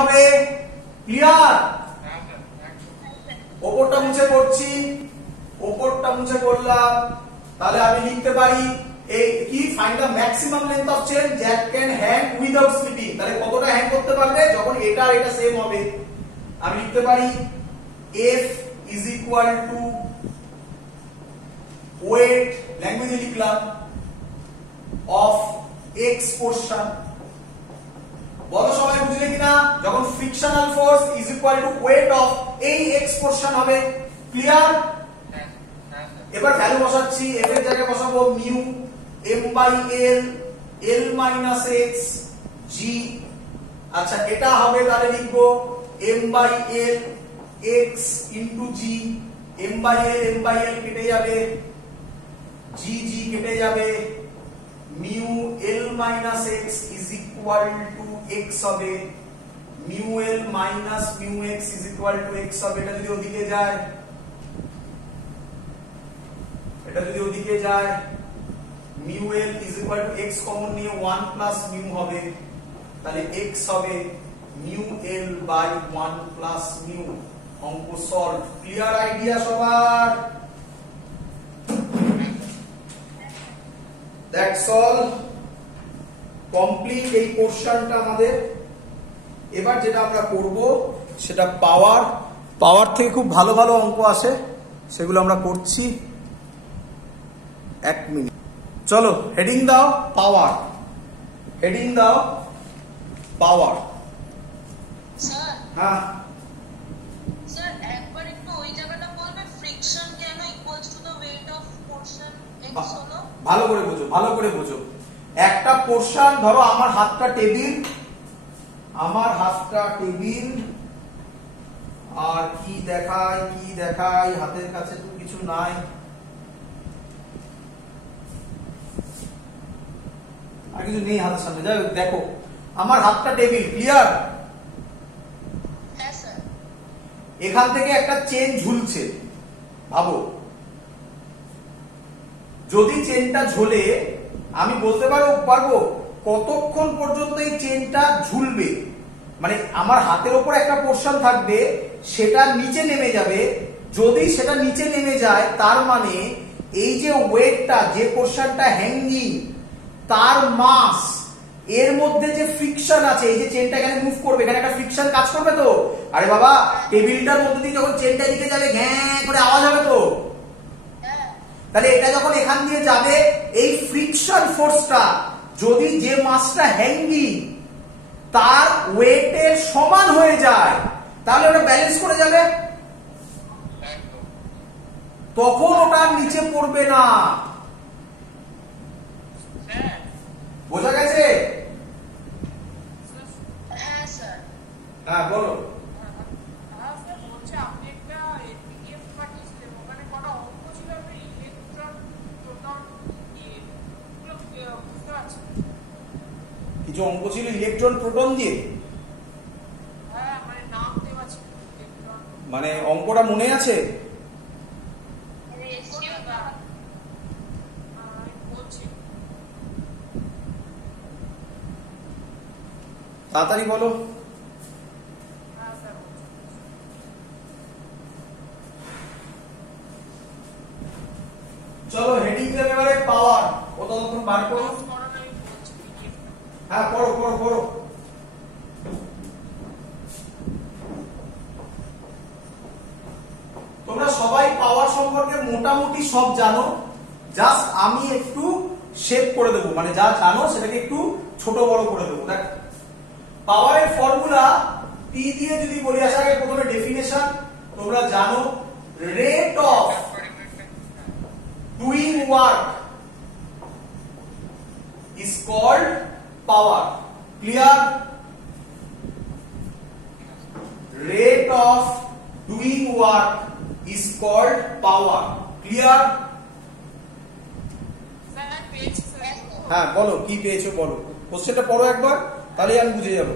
হবে। ক্লিয়ার? ওপরটা মুছে করছি, ওপরটা মুছে করলাম। তাহলে আমি লিখতে পারি এই কি, find the maximum length of chain that can hang without sleeping. তাহলে কতটা হ্যাং করতে পারবে যখন এটা আর এটা সেম হবে। আমি লিখতে পারি F is equal to weight, ল্যাঙ্গুয়েজে লিখলাম, of x পোরশন। বলো সবাই বুঝলে কিনা? যখন frictional force is equal to weight of এই x পোরশন হবে। ক্লিয়ার? এবার ভ্যালু বসাচ্ছি, f এর জায়গায় বসাবো mu m by l, l minus x g। আচ্ছা এটা হবে, তাহলে লিখবো m by l x into g। m by l কেটে যাবে, g কেটে যাবে, mu l minus x is equal to x হবে, mu l minus mu x is equal to x হবে। এটা যদি ওদিকে যায়, এটা যদি ওদিকে যায়, mu l is equal to x common নিয়ে 1 প্লাস মিউ হবে, তাহলে x হবে mu l by 1 plus mu. অঙ্ক সলভ। ক্লিয়ার আইডিয়া সবার? দ্যাটস অল, কমপ্লিট এই পোরশনটা আমাদের। এবার যেটা আমরা করব সেটা পাওয়ার। পাওয়ার থেকে খুব ভালো ভালো অঙ্ক আসে, সেগুলো আমরা করছি। 1 মিনিট। চলো হেডিং দাও পাওয়ার, হেডিং দাও পাওয়ার। স্যার, হ্যাঁ স্যার একবার একটু ওই জায়গাটা বলবেন, ফ্রিকশন কেন equals to the weight of portion x হলো? ভালো করে বুঝো, ভালো করে বুঝো। একটা পোরশন, ধরো আমার হাতটা টেবিল, আমার হাতটা টেবিল, আর কি দেখায় কি দেখায়, হাতের কাছে তো কিছু নাই। আর কিছু নেই হাতের সামনে। যাই হোক, দেখো আমার হাতটা টেবিল। ক্লিয়ার? হ্যাঁ স্যার। এখান থেকে একটা চেন ঝুলছে। ভাবো, যদি চেনটা ঝোলে, আমি বলতে পারবো কতক্ষণ পর্যন্ত এই চেনটা ঝুলবে। মানে আমার হাতের ওপর একটা পোরশন থাকবে, সেটা নিচে নেমে যাবে। যদি সেটা নিচে নেমে যায়, তার মানে এই যে ওয়েটটা, যে পোরশনটা হ্যাঙ্গিং, তার মাস, এর মধ্যে যে ফ্রিকশন আছে, এই যে চেনটা এখানে মুভ করবে, এখানে একটা ফ্রিকশন কাজ করবে তো। আরে বাবা, টেবিলটার মধ্যে দিয়ে যখন চেনটা দিকে যাবে, ঘ্যাঁ করে আওয়াজ হবে তো। তাহলে এটা যখন এখান দিয়ে যাবে, এই ফ্রিকশন ফোর্সটা যদি যে মাসটা হ্যাঙ্গিং তার ওয়েটের সমান হয়ে যায়, তাহলে ওটা ব্যালেন্স করে যাবে, তখন ওটা নিচে পড়বে না। বোঝা গেছে? হ্যাঁ স্যার। হ্যাঁ বলো। কিছু অঙ্ক ছিল ইলেকট্রন প্রোটন দিয়ে। মানে অঙ্কটা মনে আছে? তাড়াতাড়ি বলো। চলো হেডিং দেবে এবারে পাওয়ার। ও ততক্ষণ বার করো। হ্যাঁ পড়ো পড়ো পড়ো। তোমরা সবাই পাওয়ার সম্পর্কে মোটামুটি সব জানো, জাস্ট আমি একটু শেপ করে দেবো, মানে যা জানো সেটাকে একটু ছোট বড় করে দেবো। দেখ, পাওয়ারের ফর্মুলা পি দিয়ে যদি বলি, আসার আগে প্রথমে ডেফিনেশন তোমরা জানো, rate of doing work is called power. Clear? Rate of doing work is called power. Clear? হ্যাঁ বলো কি পেয়েছো, বলো কোশ্চেনটা পড়ো একবার, তাহলে আমি বুঝে যাবো।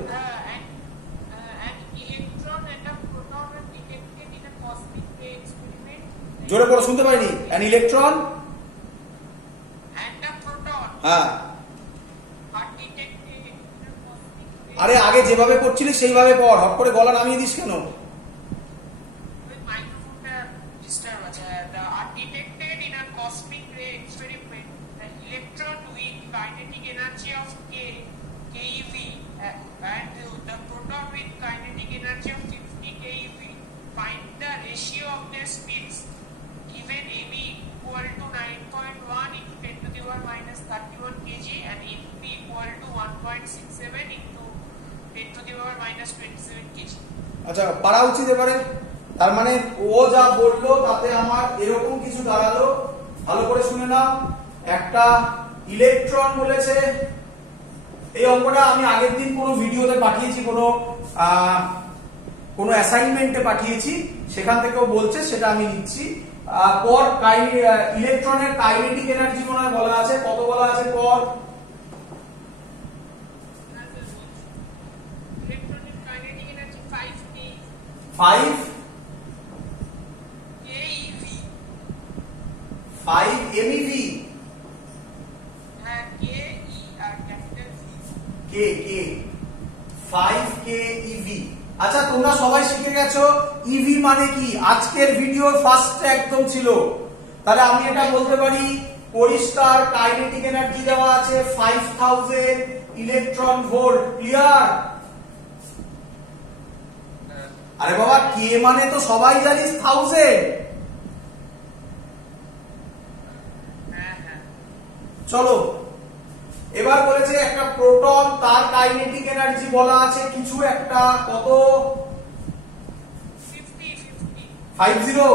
জোরে পড়ো, শুনতে পাইনি। an electron and a proton হ্যাঁ আরে আগে যেভাবে করছিলি সেইভাবে পড়, হট করে গলা নামিয়ে দিস কেন? মাইক্রোফোনটা ডিস্টার্ব আছে। are detected in a cosmic ray experiment the electron with kinetic energy of keV and the proton with kinetic energy of 50 keV. Find the ratio of their speeds given AB equal to 9.1 into 10 to the power minus 31 kg and MP equal to 1.67 into 10 to the power minus 27 kg. আচ্ছা, পারা উচিত এবারে। তার মানে ও যা বললো তাতে আমার এরকম কিছু দাঁড়ালো, ভালো করে শুনে নাও। একটা ইলেকট্রন বলেছে, এই অঙ্কটা আমি আগের দিন কোনো ভিডিওতে পাঠিয়েছি, কোনো অ্যাসাইনমেন্টে পাঠিয়েছি, সেখান থেকেও বলছে, সেটা আমি নিচ্ছি। পর ইলেকট্রনের কাইনেটিক এনার্জি মনে হয় বলা আছে, কত বলা আছে পর? Electronic kinetic energy 5 keV. 5 MeV K E আর capital V. K 5 keV। আচ্ছা, তোমরা সবাই শিখে গেছো ইভি মানে কি? আজকের ভিডিওর ফার্স্টে একদম ছিল। তাহলে আমি এটা বলতে পারি, পরিষ্কার কাইনেটিক এনার্জি দেওয়া আছে 5000 ইলেকট্রন ভোল্ট। ক্লিয়ার? আরে বাবা, কে মানে তো সবাই জানিস 1000। চলো, এবার বলেছে একটা প্রোটন, তার কাইনেটিক এনার্জি বলা আছে কিছু একটা, কত? 50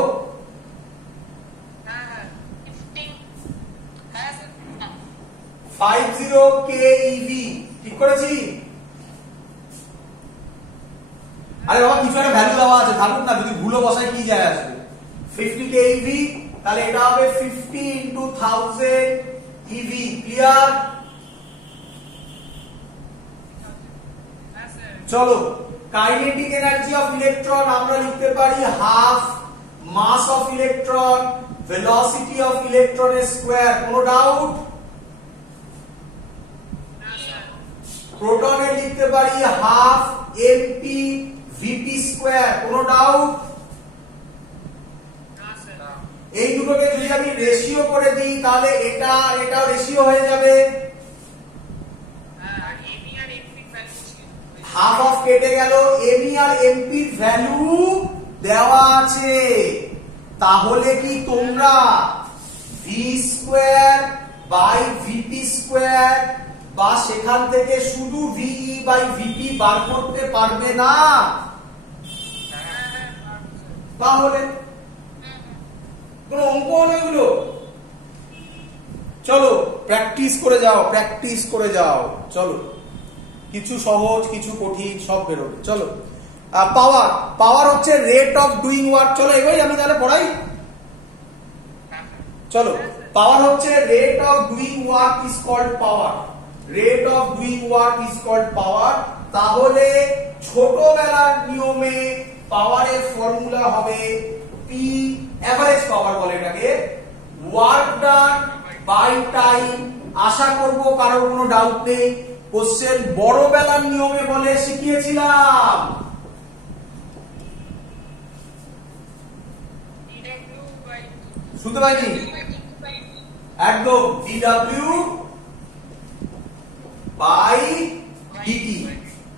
50 keV। ঠিক করেছি? আরে বাবা, কিছু একটা ভ্যালু দেওয়া আছে, থাকুক না, যদি ভুলও বসায় কি যায় আসবে। 50 keV, তাহলে এটা হবে 50 into 1000 EV। ক্লিয়ার? চলো, কাইনেটিক এনার্জি অফ ইলেকট্রন আমরা লিখতে পারি half mass of electron velocity of ইলেকট্রনের স্কয়ার। কোনো ডাউট? প্রোটনে লিখতে পারি হাফ এমপি ভিপি স্কয়ার। কোনো ডাউট? এই দুটোকে যদি আমি রেশিও করে দিই তাহলে এটা এটাও রেশিও হয়ে যাবে। হাফ অফ কেটে গেল, এমই আর এমপির ভ্যালু দেওয়া আছে। তাহলে কি তোমরা V square by V P square বা সেখান থেকে শুধু ভিই বাই ভিপি বার করতে পারবে না? তাহলে কোন অঙ্ক হলো এগুলো? চলো প্র্যাকটিস করে যাও, প্র্যাকটিস করে যাও। চলো, কিছু সহজ কিছু কঠিন সব বেরোবে। চলো, পাওয়ার, পাওয়ার হচ্ছে রেট অফ ডুইং ওয়ার্ক। চলো এবারে আমি তাহলে পড়াই। চলো, পাওয়ার হচ্ছে rate of doing work is called power. Rate of doing work is called power. তাহলে ছোটবেলার নিয়মে পাওয়ারের ফর্মুলা হবে পি, এভারেজ পাওয়ার বলে এটাকে, ওয়ার্ক ডান বাই টাইম। আশা করব কারোর কোনো ডাউট নেই। কোশ্চেন বড়বেলার নিয়মে বলে শিখিয়েছিলাম। শুনতে পাইনি? একদম, dw বাই dt।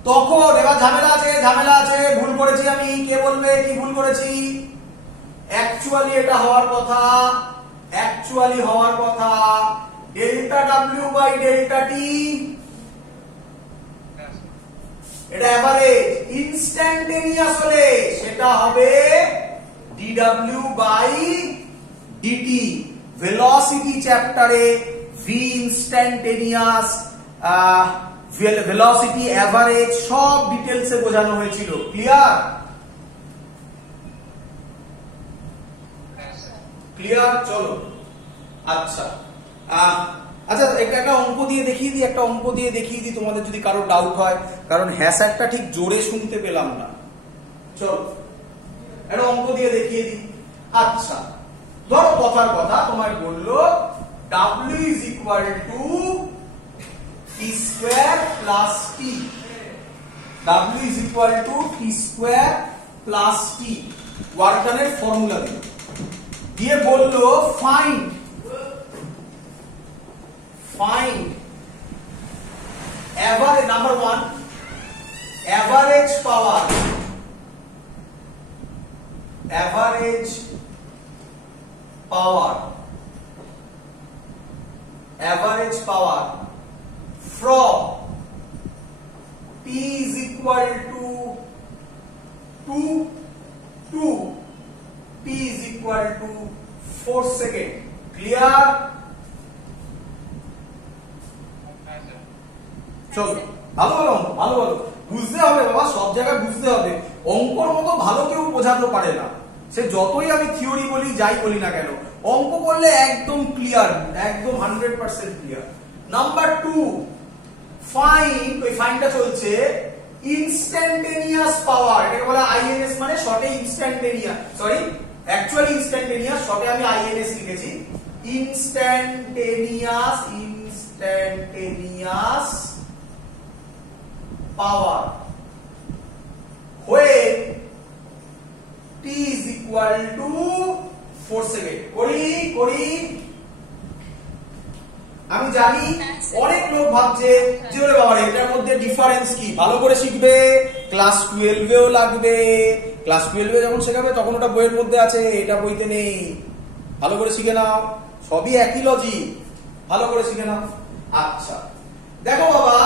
তখন এবার ঝামেলা আছে, ঝামেলা আছে। ভুল করেছি আমি, কে বলবে কি ভুল করেছি? অ্যাকচুয়ালি এটা হওয়ার কথা, অ্যাকচুয়ালি হওয়ার কথা delta w by delta t। এটা এভারেজ। ইনস্ট্যান্টেনিয়াস হলে সেটা হবে dw বাই dt। ভেলোসিটি চ্যাপ্টারে ভি ইনস্ট্যান্টেনিয়াস, ভেলোসিটি এভারেজ সব ডিটেলসে বোঝানো হয়েছিল। ক্লিয়ার? ক্লিয়ার? চলো, আচ্ছা আচ্ছা, একটা অঙ্ক দিয়ে দেখিয়ে দিই, একটা অঙ্ক দিয়ে দেখিয়ে দিই তোমাদের যদি কারো ডাউট হয়, কারণ হ্যাশট্যাগটা ঠিক জোরে শুনতে পেলাম না। চলো একটা অঙ্ক দিয়ে দেখিয়ে দিই। আচ্ছা, ধরো কথার কথা তোমায় বললো W is equal to T square plus T। W is equal to T square plus T, work ডানের ফর্মুলা দিয়ে বললো find average, number 1, average power from T is equal to 2 to T is equal to 4 second. Clear? চলো ভালো বুঝতে হবে বাবা, সব জায়গায় বুঝতে হবে। অঙ্কর মতো ভালো কেউ বোঝাতে পারে না, সে যতই আমি থিওরি বলি যাই বলি না কেন, অঙ্ক করলে একদম ক্লিয়ার, একদম 100% ক্লিয়ার। নাম্বার 2, ফাইন্ড, ওই ফাইন্ডটা চলছে ইনস্ট্যান্টেনিয়াস পাওয়ার, এটাকে বলা আইএনএস, মানে শর্টে ইনস্ট্যান্টেনিয়াস, সরি অ্যাকচুয়ালি ইনস্ট্যান্টেনিয়াস, শর্টে আমি আইএনএস লিখেছি, instantaneous power when T is equal to 4 second. করি আমি জানি অনেক লোক ভাবছে যে ওরে বাবা এটার মধ্যে ডিফারেন্স কি, ভালো করে শিখবে, ক্লাস 12 এও লাগবে, ক্লাস 12 এ যখন শেখাবে তখন ওটা বইয়ের মধ্যে আছে, এটা বইতে নেই, ভালো করে শিখে নাও, সবই একই লজিক, ভালো করে শিখে নাও। আচ্ছা দেখো বাবা,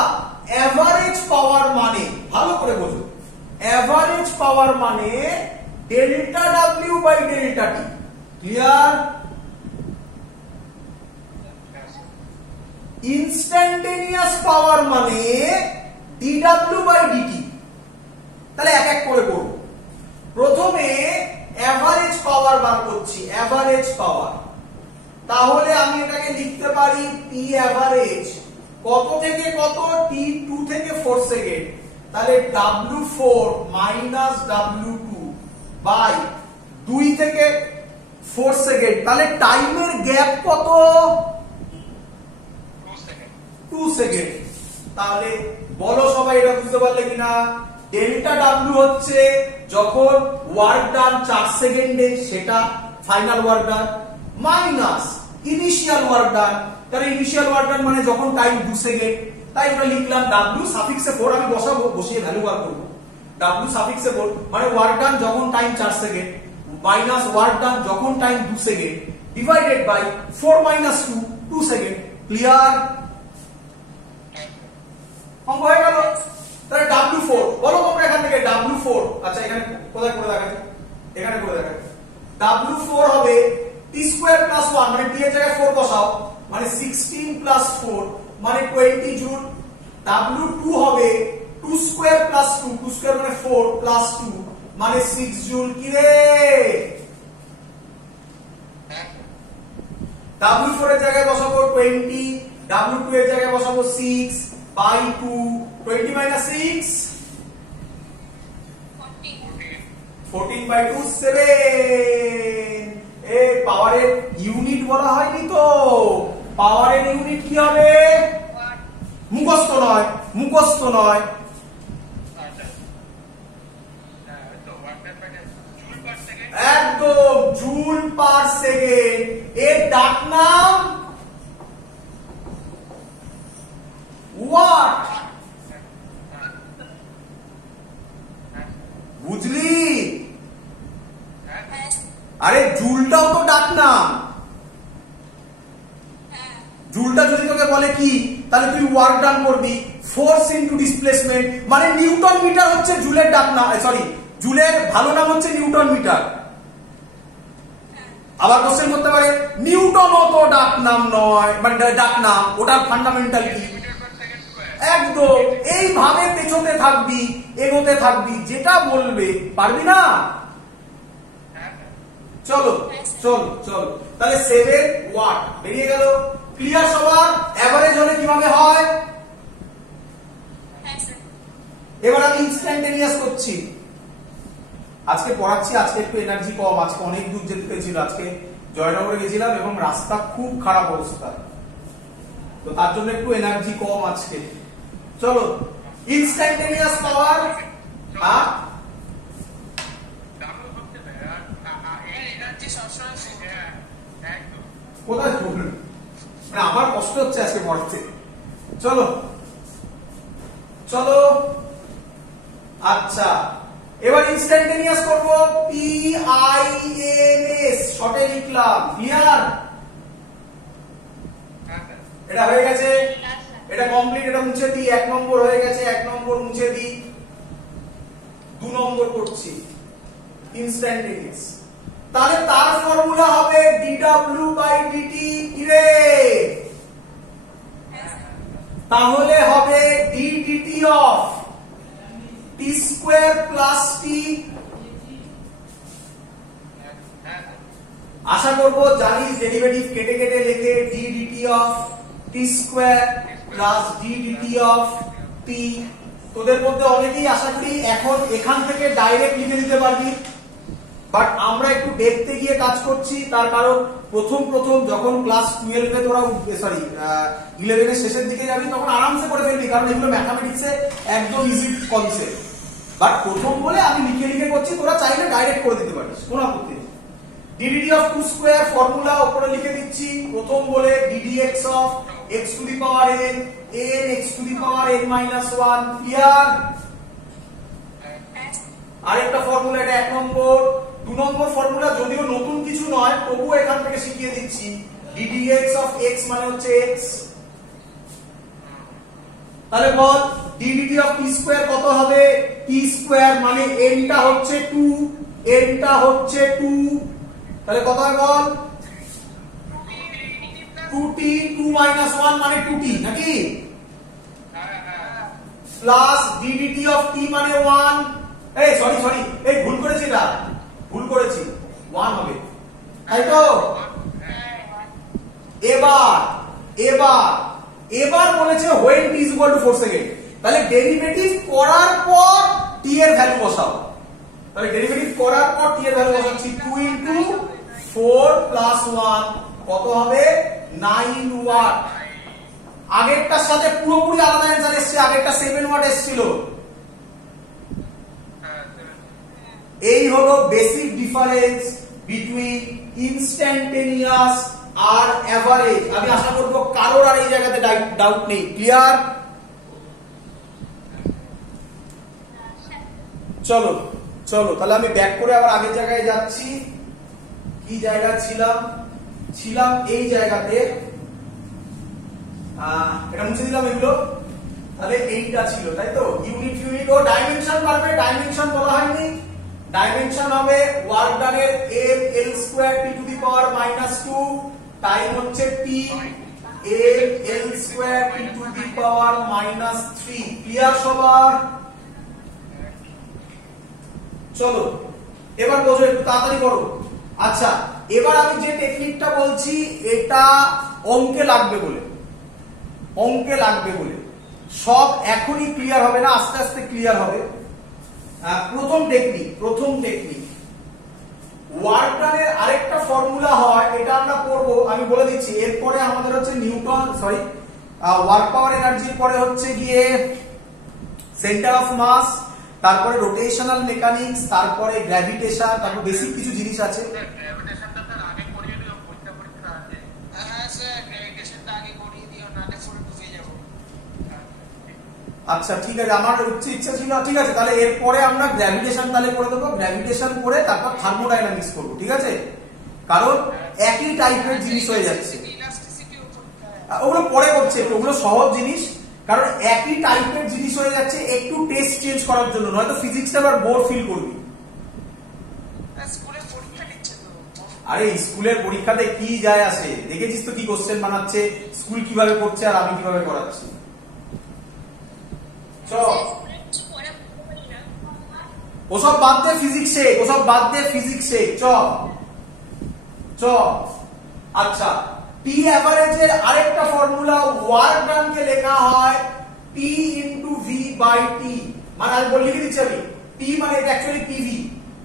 এভারেজ পাওয়ার মানে ভালো করে বোঝো, এভারেজ পাওয়ার মানে delta W by delta T. Clear? Instantaneous power মানে ডিডব্লিউ বাই ডিটি। তাহলে এক এক করে করব। প্রথমে এভারেজ পাওয়ার বার করছি, এভারেজ পাওয়ার, তাহলে আমি এটাকে লিখতে পারি পি এভারেজ কত থেকে কত, T2 থেকে 4 সেকেন্ড, তাহলে W4 মাইনাস W2 বাই 2 থেকে 4 সেকেন্ড, তাহলে টাইমের গ্যাপ কত, 2 সেকেন্ড। তাহলে বলো সবাই এটা বুঝতে পারলে কিনা? ডেল্টা W হচ্ছে যখন ওয়ার্ক ডান 4 সেকেন্ডে, সেটা final work done, minus initial work done, তাহলে ইনিশিয়াল ওয়ার্ক ডান মানে যখন টাইম 2 সেকেন্ড, তাই আমরা লিখলাম W সাফিক্সে 4, আমি বসিয়ে ভ্যালু বার করব, W সাফিক্সে 4 মানে ওয়ার্ক ডান যখন time 4 second minus work done যখন time 2 second divided by 4 minus 2 second. Clear? অঙ্ক হয়ে গেল। তাহলে W4 বলো তোমরা এখান থেকে W4, আচ্ছা এখানে কোথায় করে দেখাচ্ছি, এখানে করে দেখাচ্ছি, W4 হবে T স্কয়ার প্লাস 1 মানে T এর জায়গায় 4 বসাও, মানে 16 প্লাস 4 মানে 20 জুল। W2 হবে 2 স্কয়ার প্লাস 2 স্কয়ার মানে 4 প্লাস 2 মানে 6 জুল। কি রে, W4 এর জায়গায় বসাবো 20, W2 এর জায়গায় বসাবো 6 বাই 2, 20 মাইনাস 6 14 বাই 2 7। এ পাওয়ারের ইউনিট বলা হয়নি তো, পাওয়ারের ইউনিট কি হবে? মুখস্থ নয়, একদম জুল পার সেকেন্ড। এর ডাক নাম ওয়াট। বুঝলি? আরে জুলটাও তো ডাক নাম, জুলটা যদি তোকে বলে কি, তাহলে তুই ওয়ার্ক ডান করবি, ফোর্স ইনটু ডিসপ্লেসমেন্ট, মানে নিউটন মিটার হচ্ছে জুলের ডাক নাম, সরি জুলের ভালো নাম হচ্ছে নিউটন মিটার। আবার কোশ্চেন করতে পারে নিউটন তো ডাক নাম নয়, মানে ডাক নাম, ওটার ফান্ডামেন্টাল কি? একদম এইভাবে পেছনে থাকবি, এগোতে থাকবি, যেটা বলবে পারবি না। চলো তাহলে 7 ওয়াট বেরিয়ে গেল। ক্লিয়ার সবার? এভারেজ হলে কিভাবে হয়? এবার আমি ইনস্ট্যান্টেনিয়াস করছি, আজকে পড়াচ্ছি, আজকে একটু এনার্জি কম, আজকে অনেক দূর যেতে হয়েছিল, আজকে জয়নগরে গেছিলাম এবং রাস্তা খুব খারাপ অবস্থা, তো তার জন্য একটু এনার্জি কম আজকে। চলো ইনস্ট্যান্টেনিয়াস পাওয়ার, হ্যাঁ কোথায় বলুন, আমার কষ্ট হচ্ছে আজকে পড়তে। চলো চলো, আচ্ছা এবার ইনস্ট্যান্টেনিয়াস করব, PINS শর্টে লিখলাম, ক্লিয়ার? এটা হয়ে গেছে, এটা কমপ্লিট, এটা মুছে দিই, 1 নম্বর হয়ে গেছে, 1 নম্বর মুছে দিই। 2 নম্বর করছি ইনস্ট্যান্টেনিয়াস, তাহলে তার ফর্মুলা হবে dW/dt, রে তাহলে হবে ddt of t square plus t। আশা করব জানিস ডেরিভেটিভ কেটে কেটে লিখে ddt of t square plus ddt of t। তোদের মধ্যে অনেকেই আশা করি এখন এখান থেকে ডাইরেক্ট লিখে দিতে পারবি, বাট আমরা একটু দেখতে গিয়ে কাজ করছি। তার কারণ প্রথম যখন ক্লাস 12 এ তোরা, সরি 11 এর শেষের দিকে যাবি তখন আরামসে করে ফেলবি, কারণ এগুলো ম্যাথমেটিক্সে একদম ইজি কনসেপ্ট। বাট প্রথম বলে আমি লিখে করছি, তোরা চাইলে ডাইরেক্ট করে দিতে পারিস, কোনো আপত্তি নেই। ddt অফ 2 স্কয়ার ফর্মুলা উপরে লিখে দিচ্ছি, প্রথম বলে ddx of x two the power n, x two the power n - 1, clear? আরেকটা ফর্মুলা, এটা 1 নম্বর। 2 নম্বর ফর্মুলা যদিও নতুন কিছু নয়, তবুও এখান থেকে শিখিয়ে দিচ্ছি, ddx অফ x মানে হচ্ছে x। তাহলে বল ddt অফ t স্কয়ার কত হবে? t স্কয়ার মানে n টা হচ্ছে 2, n টা হচ্ছে 2, তাহলে কত হয় বল? 2t, 2 - 1 মানে 2t নাকি? প্লাস ddt অফ t মানে 1, এই সরি এই ভুল করেছি, এটা ভুল করেছি, 1 হবে, তাই তো? এবার বলেছে when t is equal to 4 second, তাহলে ডেরিভেটিভ করার পর t এর ভ্যালু বসাও। তাহলে ডেরিভেটিভ করার পর t এর ভ্যালু বসাচ্ছি, 2 into 4 plus 1 কত হবে? 9 ওয়াট। আগেরটার সাথে পুরোপুরি আলাদা অ্যানসার এসেছে, আগেরটা 7 ওয়াট এসেছিল। এই হলো বেসিক ডিফারেন্স বিটুইন ইনস্ট্যান্টেনিয়াস আর এভারেজ। আমি আশা করব কারোর আর এই জায়গাতে ডাউট নেই, ক্লিয়ার? চলো তাহলে আমি ব্যাক করে আবার আগের জায়গায় যাচ্ছি। কি জায়গা ছিলাম এই জায়গাতে, এটা মুছে দিলাম এগুলো। তাহলে এইটা ছিল, তাই তো? ইউনিট ও ডাইমেনশন পারবে, ডাইমেনশন বলা হয়নি। ডাইমেনশন হবে ওয়ার্ক ডানের m l square t to the power -2, time হচ্ছে t, m l square t to the power -3, clear সবার? চলো এবার বোঝো, একটু তাড়াতাড়ি করো। আচ্ছা, এবার আমি যে টেকনিকটা বলছি এটা অঙ্কে লাগবে বলে সব এখনই ক্লিয়ার হবে না, আস্তে আস্তে ক্লিয়ার হবে। প্রথম টেকনিক ওয়ার্ক ডানের আরেকটা ফর্মুলা হয়, এটা আমরা করব, আমি বলে দিচ্ছি। এরপরে আমাদের হচ্ছে ওয়ার্ক পাওয়ার এনার্জির পরে হচ্ছে গিয়ে সেন্টার অফ মাস, তারপরে রোটেশনাল মেকানিক্স, তারপরে গ্র্যাভিটেশন, তারপর বেসিক কিছু জিনিস আছে। আচ্ছা ঠিক আছে, আমার ইচ্ছা ছিল, ঠিক আছে। তাহলে এরপরে আমরা গ্র্যাভিটেশন তাহলে করে দেবো, গ্র্যাভিটেশন করে তারপর থার্মোডাইনামিক্স করবো, ঠিক আছে? কারণ একই টাইপের জিনিস হয়ে যাচ্ছে, ওগুলো পরে করছে, ওগুলো সহজ জিনিস, কারণ একই টাইপের জিনিস হয়ে যাচ্ছে, একটু টেস্ট চেঞ্জ করার জন্য, নয়তো ফিজিক্সটা আবার বোর ফিল করবি। আরে স্কুলের পরীক্ষাতে কি যায় আসে, দেখেছিস তো কি কোশ্চেন বানাচ্ছে, স্কুল কিভাবে করছে আর আমি কিভাবে করাচ্ছি। ওসব বাদ দে, ফিজিক্স শেখ, চ। আচ্ছা, টি অ্যাভারেজের আরেকটা ফর্মুলা ওয়ার্ক ডান কে লেখা হয় P into V by T, মানে আমি বলে লিখে দিচ্ছি আমি, P মানে এটা অ্যাকচুয়ালি PV,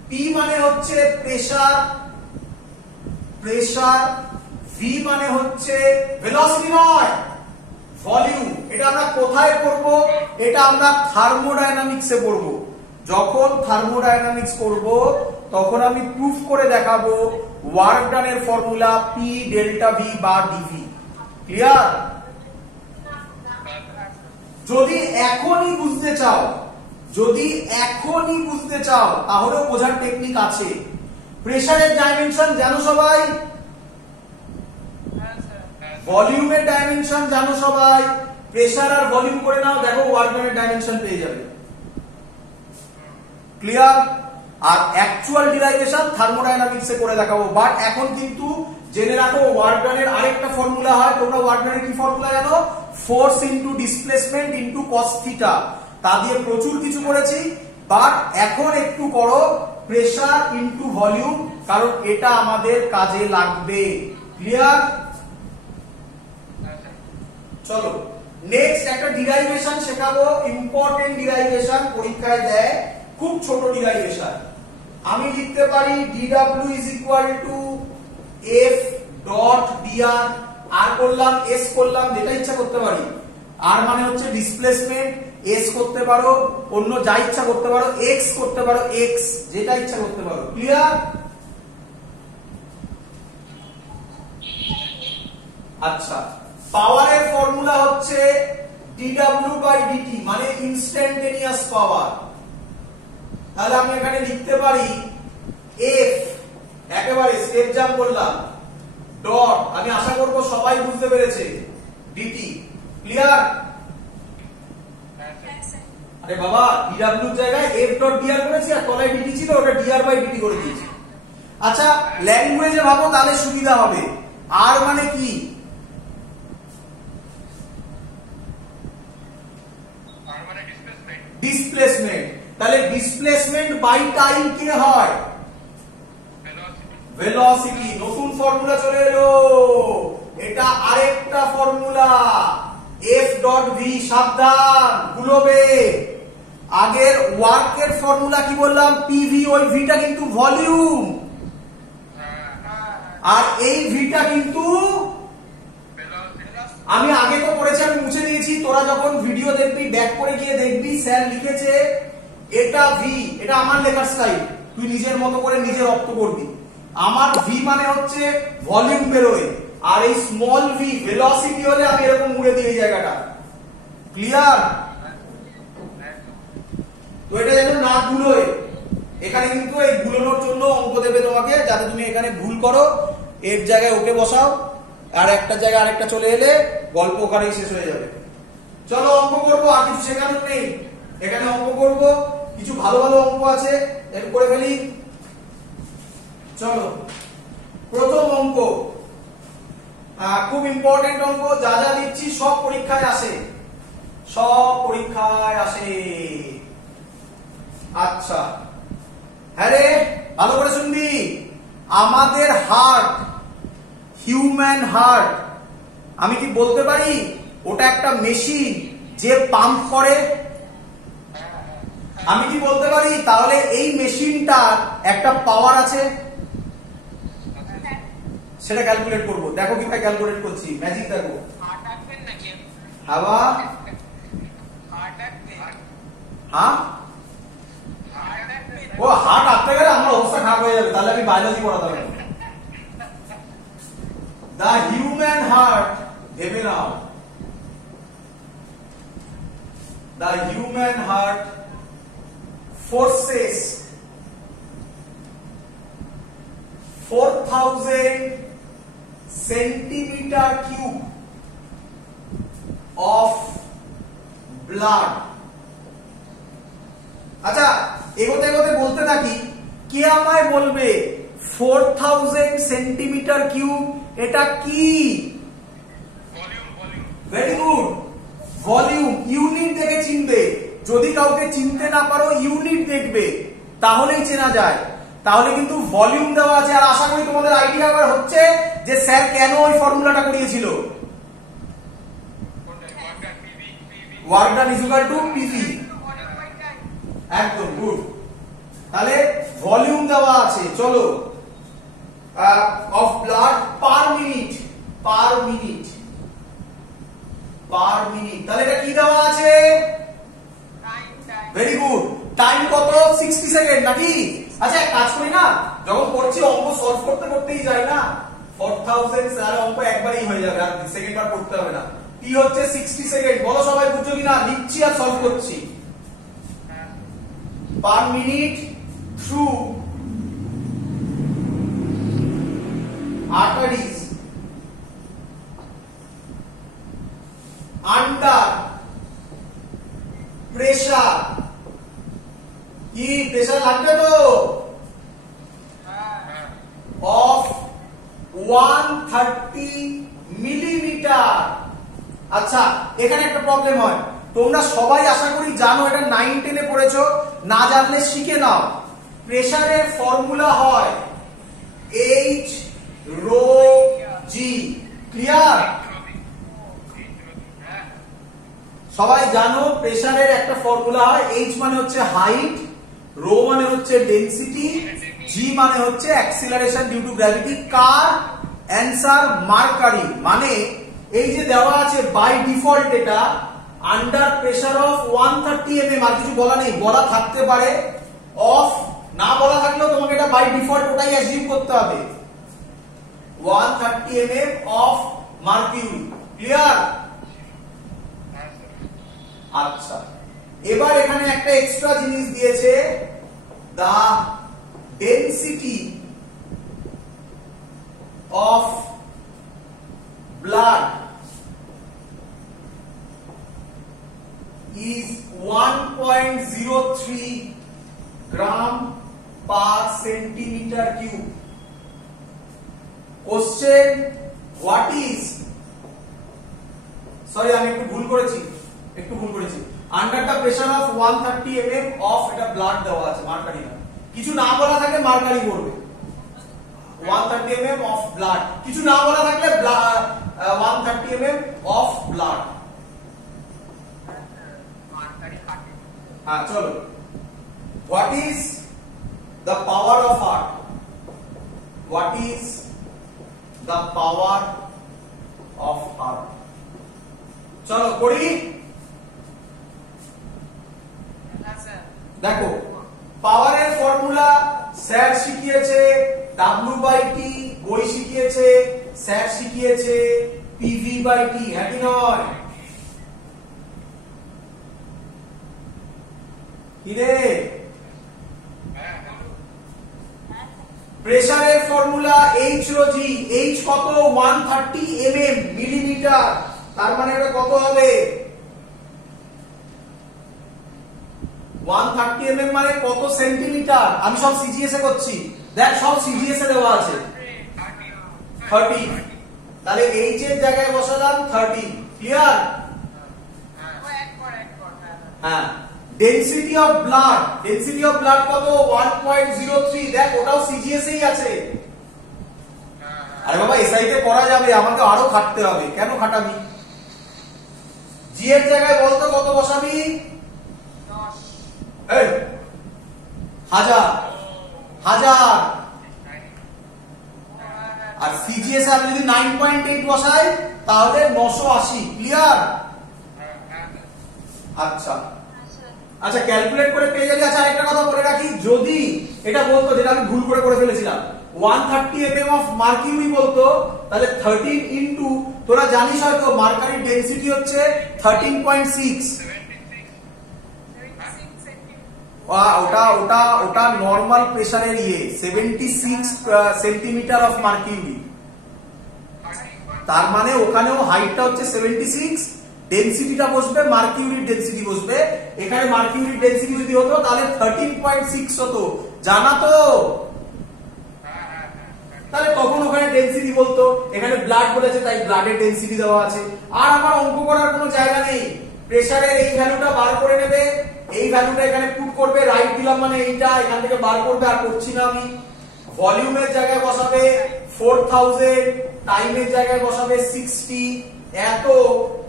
P মানে হচ্ছে প্রেসার, V মানে হচ্ছে ভেলোসিটি নয়, V ভলিউম। এটা আমরা কোথায় করব? এটা আমরা থার্মোডায়নামিক্সে পড়ব। যখন থার্মোডায়নামিক্স করব তখন আমি প্রুফ করে দেখাবো ওয়ার্ক ডানের ফর্মুলা পি ডেল্টা ভি বা ডিভি। ক্লিয়ার? যদি এখনই বুঝতে চাও তাহলেও বোঝার টেকনিক আছে। প্রেসারের ডাইমেনশন জানো সবাই, ভলিউমের ডাইমেনশন জানো সবাই, প্রেসার আর ভলিউম করে নাও, দেখো ওয়ার্ক ডানের ডাইমেনশন পেয়ে যাবে। ক্লিয়ার? আর অ্যাকচুয়াল ডিরাইভেশন থার্মোডায়নামিক্সে করে দেখাবো। বাট এখন কিন্তু জেনে রাখো ওয়ার্ক ডানের আরেকটা ফর্মুলা হয়। তোমরা ওয়ার্ক ডানের কি ফর্মুলা জানো? Force into displacement into cos theta. তা দিয়ে প্রচুর কিছু করেছি, বাট এখন একটু করো প্রেসার ইনটু ভলিউম, কারণ এটা আমাদের কাজে লাগবে। ক্লিয়ার? চলো নেক্সট একটা ডিরাইভেশন শেখাবো, ইম্পর্টেন্ট ডিরাইভেশন, পরীক্ষায় দেয়, খুব ছোট ডিরাইভেশন। আমি লিখতে পারি dw is equal to f dot dr, আর করলাম s করলাম, যেটা ইচ্ছা করতে পারি। আর মানে হচ্ছে ডিসপ্লেসমেন্ট, s করতে পারো, অন্য যা ইচ্ছা করতে পারো, x করতে পারো, x যেটা ইচ্ছা করতে পারো। ক্লিয়ার? আচ্ছা, পাওয়ারের ফর্মুলা হচ্ছে dw by dt, মানে ইনস্ট্যান্টেনিয়াস পাওয়ার। তাহলে আমি এখানে লিখতে পারি f, একেবারে স্টেপ জাম্প করলাম, ডট, আমি আশা করব সবাই বুঝতে পেরেছে, dt। ক্লিয়ার? আরে বাবা, dw এর জায়গায় f ডট dr করেছি, আর তলায় dt ছিল, ওটা dr by dt করে দিয়েছি। আচ্ছা, ল্যাঙ্গুয়েজে ভাবো তাহলে সুবিধা হবে। আর মানে কি? ডিসপ্লেসমেন্ট। তাহলে ডিসপ্লেসমেন্ট বাই টাইম কি হয়? ভেলোসিটি। নতুন ফর্মুলা চলে এলো, এটা আরেকটা ফর্মুলা, f ডট v। সাবধান, ভুলবে। আগের ওয়ার্কের ফর্মুলা কি বললাম? pv, ওই ভিটা কিন্তু ভলিউম, আর এই ভিটা কিন্তু আমি আগে তো পড়েছি, আমি মুছে দিয়েছি। তোরা যখন ভিডিও দেখবি, ব্যাক করে গিয়ে দেখবি স্যার লিখেছে এটা ভি, এটা আমার লেখার স্টাইল, তুই নিজের মতো করে নিজে রপ্ত করবি। আমার ভি মানে হচ্ছে ভলিউম বেরোয়, আর এই স্মল ভি ভেলোসিটি হলে আমি এরকম মুড়ে দিই এই জায়গাটা। ক্লিয়ার? তো এটা যেন না ভুলোয়, এখানে কিন্তু এই ভুলোনোর জন্য অঙ্ক দেবে তোমাকে, যাতে তুমি এখানে ভুল করো, এর জায়গায় ওকে বসাও, আর একটা জায়গায় আরেকটা চলে এলে গল্প ওখানেই শেষ হয়ে যাবে। চলো অঙ্ক করবো, আর কিছু শেখানোর নেই, এখানে অঙ্ক করবো, কিছু ভালো ভালো অঙ্ক আছে, একটু করে ফেলি। চলো প্রথম অঙ্ক, খুব ইম্পর্টেন্ট অঙ্ক, যা যা দিচ্ছি সব পরীক্ষায় আসে, সব পরীক্ষায় আসে। আচ্ছা, হ্যাঁ রে, ভালো করে শুনবি। আমাদের হার্ট, হিউম্যান হার্ট, আমি কি বলতে পারি ওটা একটা মেশিন যে পাম্প করে? আমি কি বলতে পারি তাহলে এই মেশিনটা একটা পাওয়ার আছে? সেটা ক্যালকুলেট করবো। দেখো কিভাবে ক্যালকুলেট করছি, ম্যাজিক দেখো। হাওয়া, হ্যাঁ, ও হার্ট আঁকতে গেলে আমার অবস্থা খারাপ হয়ে যাবে, তাহলে আমি বায়োলজি পড়াতাম। The human heart, ভেবে নাও, the human heart forces 4000 centimeter cube of blood। আচ্ছা, এগোতে এগোতে বলতে থাকি, কে আমায় বলবে 4000 সেন্টিমিটার কিউব এটা কি? Very good, volume. ইউনিট দেখে চিনবে, যদি কাউকে চিনতে না পারো ইউনিট দেখবে, তাহলেই চেনা যায়। তাহলে কিন্তু ভলিউম দেওয়া আছে, আর আশা করি তোমাদের আইডিয়া আবার হচ্ছে যে স্যার কেন ওই ফর্মুলাটা করিয়েছিল। Work done is equal to PV, একদম গুড। তাহলে ভলিউম দেওয়া আছে। চলো, of blood per minute, per minute. Per minute. তাহলে এটা কি দেওয়া আছে? Very good. টাইম কত? 60 সেকেন্ড নাকি? আচ্ছা এক কাজ করি না, যখন করছি অঙ্ক সলভ করতে করতেই যাই না, 4000 স্যার অঙ্ক একবারই হয়ে যাবে, আর সেকেন্ড বার করতে হবে না। টি হচ্ছে 60 সেকেন্ড। বলো সবাই বুঝছো কিনা? লিখছি আর সলভ করছি। Per minute through arteries under pressure। কি প্রেসার লাগবে তো? of 130 millimetre. আচ্ছা এখানে একটা প্রবলেম হয়, তোমরা সবাই আশা করি জানো, এটা 9 10 এ পড়েছো, না জানলে শিখে নাও। প্রেসারের ফর্মুলা হয় H rho g। ক্লিয়ার? সবাই জানো প্রেসারের একটা ফর্মুলা হয়, H মানে হচ্ছে হাইট, রো মানে হচ্ছে ডেনসিটি, g মানে হচ্ছে অ্যাক্সিলারেশন ডিউ টু গ্র্যাভিটি। কার? Answer mercury. মানে এই যে দেওয়া আছে বাই ডিফল্ট এটা আন্ডার প্রেসার অফ 130 mm, আর কিছু বলা নেই, বলা থাকতে পারে, অফ না বলা থাকলেও তোমাকে এটা বাই ডিফল্ট ওটাই অ্যাজিউম করতে হবে, 130 mm অফ মার্কিউরি। ক্লিয়ার? আচ্ছা এবার এখানে একটা এক্সট্রা জিনিস দিয়েছে, the density of blood is 1.03 gram per centimeter cube. Question, what is, sorry আমি একটু ভুল করেছি, under the pressure of 130 mm of, এটা ব্লাড দেওয়া আছে, মার্কারি না। কিছু না বলা থাকলে মার্কারি করবে, 130 mm অফ ব্লাড। কিছু না বলা থাকলে 130 mm অফ ব্লাড। হ্যাঁ চলো, what is the power of heart? What is the power of heart? চলো করি। দেখো পাওয়ারের ফর্মুলা স্যার শিখিয়েছে, W/T বই শিখিয়েছে, স্যার শিখিয়েছে PV/T, হ্যাঁ কি নয়? কিরে প্রেসারের formula H rho g, H কত? 130 mm মিলিমিটার, তার মানে এটা কত হবে? 130 mm মানে কত সেন্টিমিটার? আমি সব সিজিএস এ করছি, দেখ সব সিজিএস এ দেওয়া আছে 30, তাহলে H এর জায়গায় বসালাম 30। ক্লিয়ার? হ্যাঁ। Density of blood, density of blood কত? 1.03, দেখ ওটাও সিজিএস এই আছে। আরে বাবা এসআই তে করা যাবে, আমাকে আরো খাটতে হবে। কেন খাটাবি? জি এর জায়গায় বলতো কত বসাবি? 1000 আর সিজিএস আমি যদি 9.8 বসাই তাহলে 980। ক্লিয়ার? আচ্ছা আচ্ছা ক্যালকুলেট করে পেয়ে যাবি। আচ্ছা আরেকটা কথা বলে রাখি, যদি এটা বলতো, যেটা আমি ভুল করে ফেলেছিলাম, 130 mm অফ মার্কিউরি বলতো, তাহলে 13 ইনটু, তোরা জানিস হয়তো মার্কারির ডেনসিটি হচ্ছে 13.6। ওটা নরমাল প্রেসারের 76 সেন্টিমিটার অফ মার্কিউরি। তার মানে ওখানেও হাইটটা হচ্ছে 76, ডেনসিটিটা বসবে, মার্কিউরির ডেনসিটি বসবে। এখানে মার্কিউরির ডেনসিটি যদি হতো তাহলে 13.6 হতো, জানা তো? তাহলে তখন ওখানে ডেনসিটি বলতো, এখানে ব্লাড বলেছে তাই ব্লাডের ডেনসিটি দেওয়া আছে। আর আমার অঙ্ক করার কোনো জায়গা নেই, প্রেসারের এই ভ্যালুটা বার করে নেবে, এই ভ্যালুটা এখানে পুট করবে, রাইট দিলাম মানে এইটা এখান থেকে বার করবে, আর করছি না আমি। ভলিউমের জায়গায় বসাবে 4000, টাইমের জায়গায় বসাবে 60। এত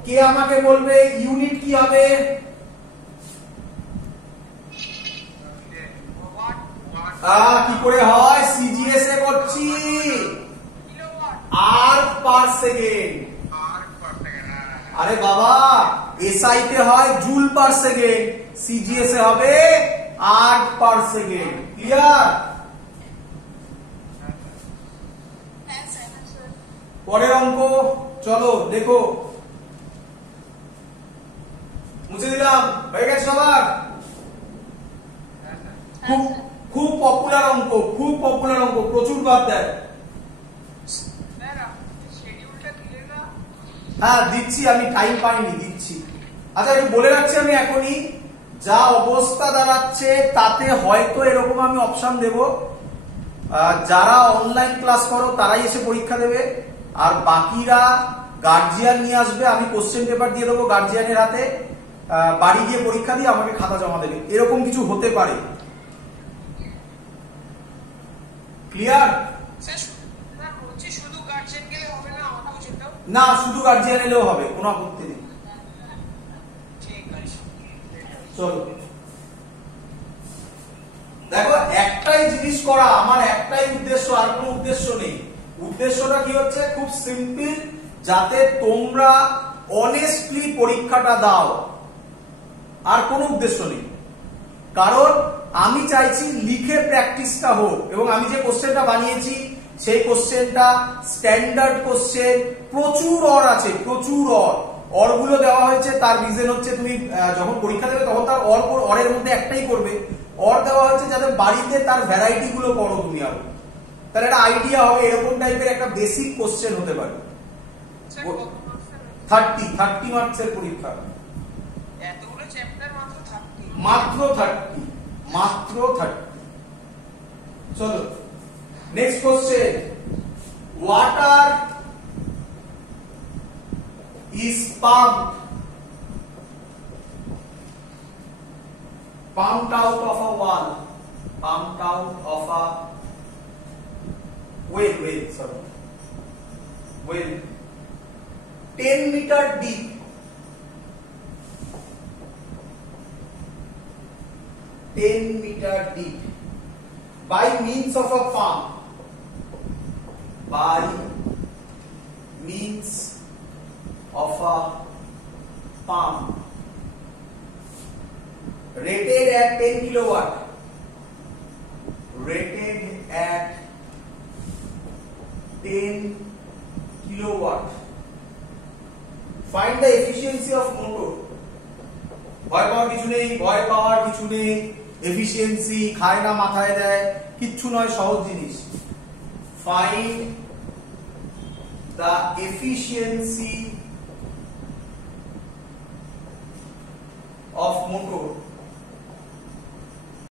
কে আমাকে বলবে ইউনিট কি হবে? কি করে হয়? সিজিএস এ করছি, আর পার সেকেন্ড। আরে বাবা, এসআই তে হয় জুল পার সেকেন্ড, সিজিএস এ হবে আর্ট পার সেকেন্ড। ক্লিয়ার? হ্যাঁ স্যার। পরের অঙ্ক চলো দেখো, মুছে দিলাম, হয়ে গেছে সবার? খুব খুব পপুলার অঙ্ক, খুব পপুলার অঙ্ক, প্রচুর বাদ দেয়। স্যার আপনি শিডিউলটা দিলেন না? হ্যাঁ দিচ্ছি, আমি টাইম পাইনি, দিচ্ছি। আচ্ছা আমি বলে রাখছি, আমি এখনই যা অবস্থা দাঁড়াচ্ছে তাতে হয়তো এরকম আমি অপশন দেব, যারা অনলাইন ক্লাস করো তারাই এসে পরীক্ষা দেবে, আর বাকিরা গার্জিয়ান নিয়ে আসবে, আমি কোশ্চেন পেপার দিয়ে দেবো গার্জিয়ানের হাতে, বাড়ি গিয়ে পরীক্ষা দিয়ে আমাকে খাতা জমা দেবে, এরকম কিছু হতে পারে। ক্লিয়ার? স্যার বলছি শুধু গার্জেন গেলে হবে না, আমাকেও যেতে হবে? না, শুধু গার্জিয়ান এলেও হবে, কোনো আপত্তি নেই। ঠিক আছে চলো দেখো, একটাই জিনিস করা, আমার একটাই উদ্দেশ্য, আর কোনো উদ্দেশ্য নেই। উদ্দেশ্যটা কি হচ্ছে, খুব সিম্পল, যাতে তোমরা অনেস্টলি পরীক্ষাটা দাও, আর কোনো উদ্দেশ্য নেই। কারণ আমি চাইছি লিখে প্র্যাকটিসটা হোক, এবং আমি যে কোশ্চেনটা বানিয়েছি সেই কোশ্চেনটা স্ট্যান্ডার্ড কোশ্চেন, প্রচুর অর আছে, প্রচুর অর গুলো দেওয়া হয়েছে। তার রিজন হচ্ছে তুমি যখন পরীক্ষা দেবে তখন তার অরের মধ্যে একটাই করবে, অর দেওয়া হচ্ছে যাতে বাড়িতে তার ভ্যারাইটি গুলো করো তুমি, আরো তার একটা আইডিয়া হবে, এরকম টাইপের একটা বেসিক কোশ্চেন হতে পারে। স্যার কত মার্কস? 30 মার্কসের পরীক্ষা, এতগুলো চ্যাপ্টার মাত্র 30? মাত্র 30। চলো next question, water is pumped out of a well, pumped out of a well, 10 meter deep, 10 meter deep, by means of a pump, by means of a pump, rated at 10 kilowatt, rated at 10 kilowatt. Find the efficiency of motor. ভয় পাওয়ার কিছু নেই, ভয় পাওয়ার কিছু নেই, efficiency খায় না মাথায় দেয়, কিচ্ছু নয়, সহজ জিনিস। Find the efficiency of motor